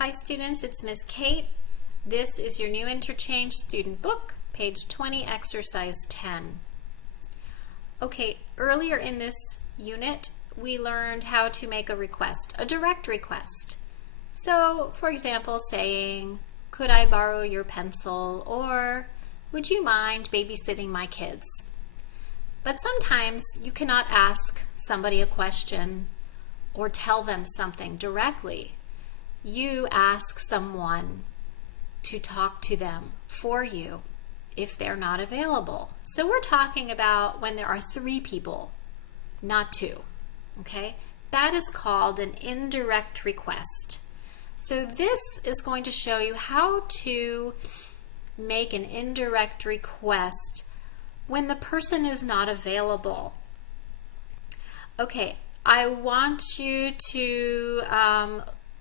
Hi students, it's Miss Kate. This is your new interchange student book, page 20, exercise 10. Okay, earlier in this unit, we learned how to make a request, a direct request. So, for example, saying, could I borrow your pencil? Or, would you mind babysitting my kids? But sometimes you cannot ask somebody a question or tell them something directly. You ask someone to talk to them for you if they're not available. So we're talking about when there are 3 people, not 2, okay? That is called an indirect request. So this is going to show you how to make an indirect request when the person is not available. Okay, I want you to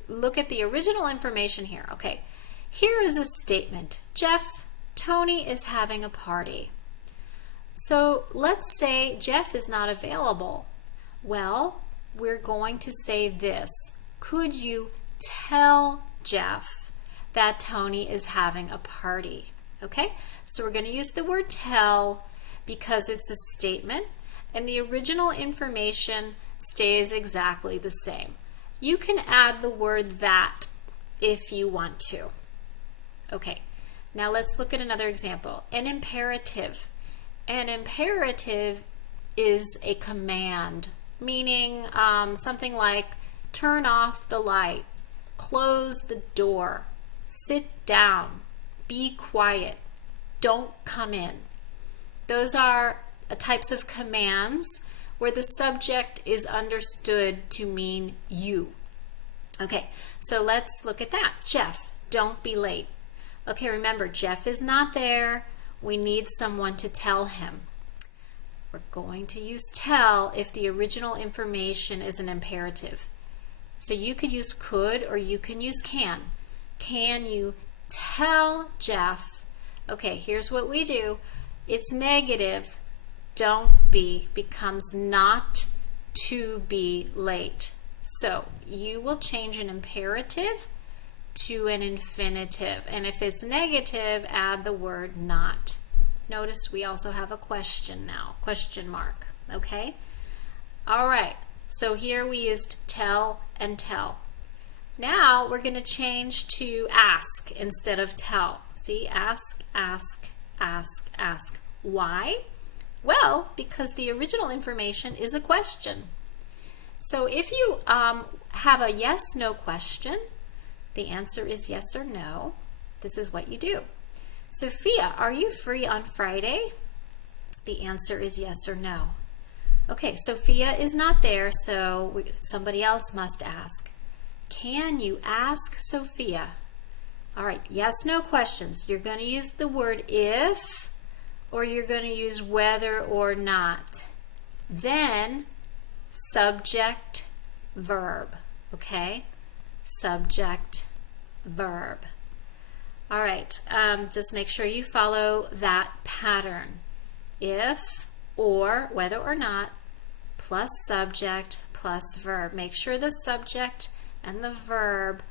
look at the original information here. Okay, here is a statement. Jeff, Tony is having a party. So let's say Jeff is not available. Well, we're going to say this. Could you tell Jeff that Tony is having a party? Okay, so we're going to use the word tell because it's a statement and the original information stays exactly the same. You can add the word that if you want to. Okay, now let's look at another example. An imperative. An imperative is a command, meaning something like turn off the light, close the door, sit down, be quiet, don't come in. Those are types of commands where the subject is understood to mean you. Okay, so let's look at that. Jeff, don't be late. Okay, remember, Jeff is not there. We need someone to tell him. We're going to use tell if the original information is an imperative. So you could use could or you can use can. Can you tell Jeff? Okay, here's what we do. It's negative. Don't be becomes not to be late. So you will change an imperative to an infinitive. And if it's negative, add the word not. Notice we also have a question now, question mark, okay? All right, so here we used tell and tell. Now we're going to change to ask instead of tell. See, ask, ask, ask, ask. Why? Well, because the original information is a question. So if you have a yes-no question, the answer is yes or no. This is what you do. Sophia, are you free on Friday? The answer is yes or no. Okay, Sophia is not there, so somebody else must ask. Can you ask Sophia? All right, yes-no questions. You're going to use the word if, or you're going to use whether or not. Then subject, verb, okay? Subject, verb. All right, just make sure you follow that pattern. If, or, whether or not, plus subject, plus verb. Make sure the subject and the verb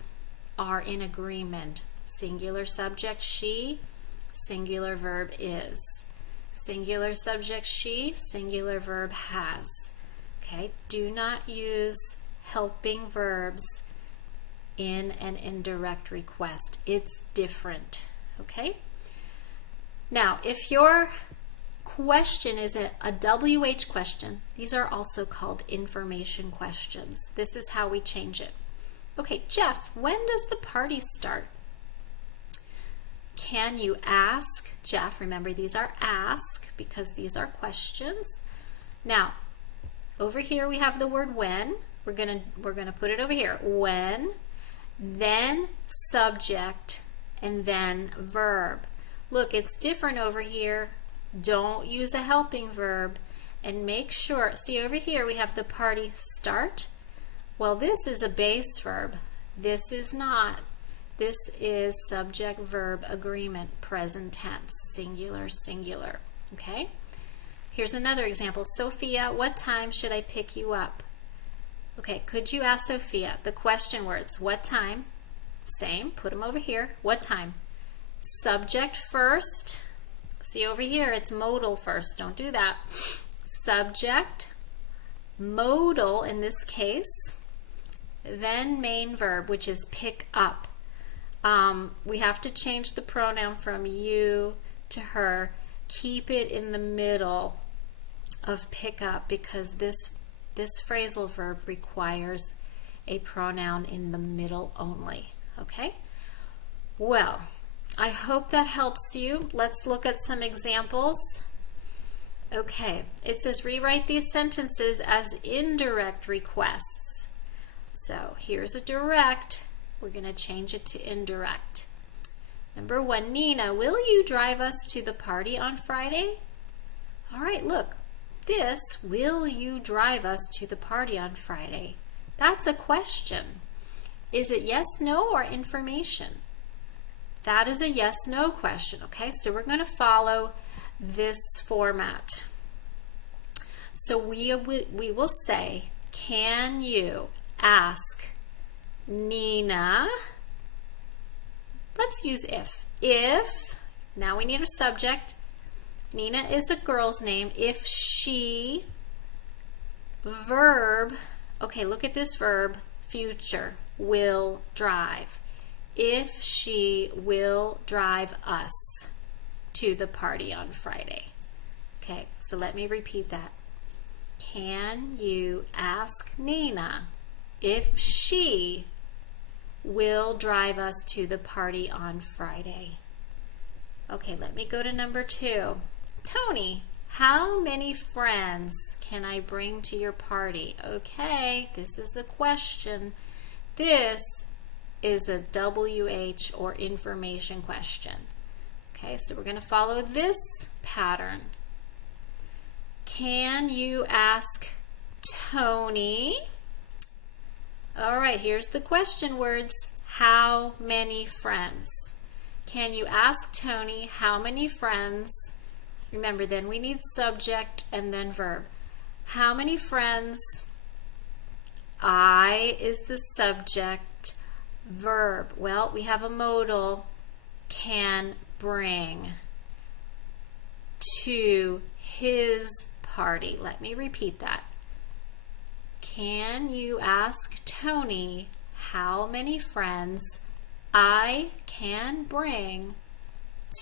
are in agreement. Singular subject, she, singular verb is. Singular subject, she, singular verb has. Okay, do not use helping verbs in an indirect request. It's different, okay? Now, if your question is a WH question, these are also called information questions. This is how we change it. Okay, Jeff, when does the party start? Can you ask Jeff? Remember, these are ask because these are questions. Now, over here we have the word when. We're gonna put it over here. When, then subject, and then verb. Look, it's different over here. Don't use a helping verb, and make sure. See over here we have the party start. Well, this is a base verb. This is not. This is subject-verb agreement, present tense, singular, singular, okay? Here's another example. Sophia, what time should I pick you up? Okay, could you ask Sophia the question words, what time, same, put them over here. What time? Subject first. See over here, it's modal first. Don't do that. Subject, modal in this case, then main verb, which is pick up. We have to change the pronoun from you to her. Keep it in the middle of pick up because this phrasal verb requires a pronoun in the middle only. Okay? Well, I hope that helps you. Let's look at some examples. Okay, it says rewrite these sentences as indirect requests. So here's a direct. We're going to change it to indirect. Number 1, Nina, will you drive us to the party on Friday? All right, look. This, will you drive us to the party on Friday? That's a question. Is it yes, no, or information? That is a yes-no question, okay? So we're going to follow this format. So we will say, can you ask Nina? Let's use if. If, now we need a subject. Nina is a girl's name. If she, verb, okay, look at this verb, future, will drive. If she will drive us to the party on Friday. Okay, so let me repeat that. Can you ask Nina if she will drive us to the party on Friday? Okay, let me go to number 2. Tony, how many friends can I bring to your party? Okay, this is a question. This is a WH or information question. Okay, so we're going to follow this pattern. Can you ask Tony? All right, here's the question words. How many friends? Can you ask Tony how many friends? Remember, then we need subject and then verb. How many friends? I is the subject. Verb, well, we have a modal, can bring to his party. Let me repeat that. Can you ask Tony how many friends I can bring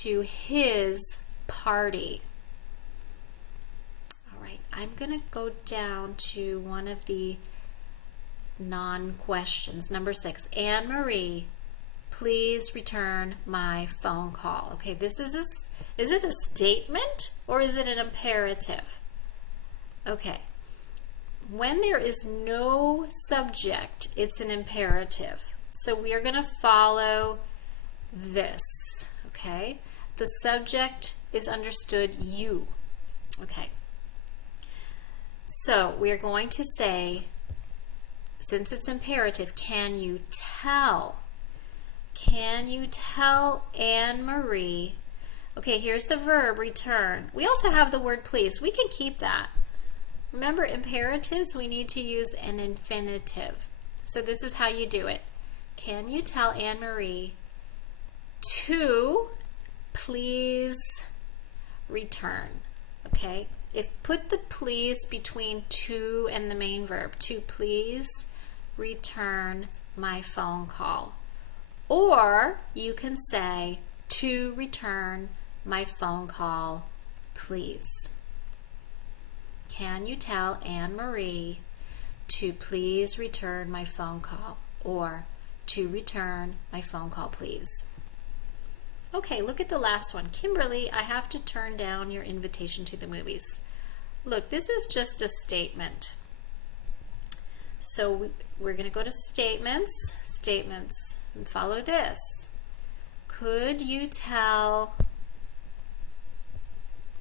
to his party? All right, I'm going to go down to one of the non-questions. Number 6, Anne-Marie, please return my phone call. Okay, this is is it a statement or is it an imperative? Okay, when there is no subject, it's an imperative. So we are going to follow this, okay? The subject is understood you, okay? So we are going to say, since it's imperative, can you tell? Can you tell Anne-Marie? Okay, here's the verb, return. We also have the word please. We can keep that. Remember, imperatives, we need to use an infinitive. So this is how you do it. Can you tell Anne-Marie to please return? Okay, put the please between to and the main verb. To please return my phone call. Or you can say to return my phone call, please. Can you tell Anne-Marie to please return my phone call? Or to return my phone call, please. Okay, look at the last one. Kimberly, I have to turn down your invitation to the movies. Look, this is just a statement. So we're going to go to statements, and follow this. Could you tell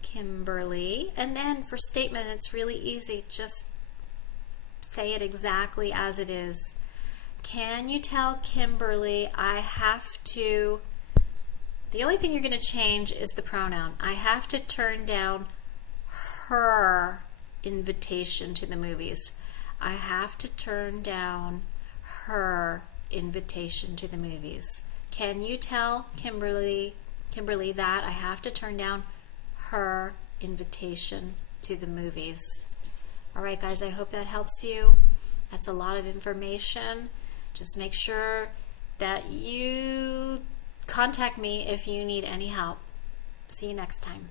Kimberly? And then for statement, it's really easy. Just say it exactly as it is. Can you tell Kimberly I have to... The only thing you're going to change is the pronoun. I have to turn down her invitation to the movies. I have to turn down her invitation to the movies. Can you tell Kimberly that I have to turn down her invitation to the movies? All right, guys, I hope that helps you. That's a lot of information. Just make sure that you contact me if you need any help. See you next time.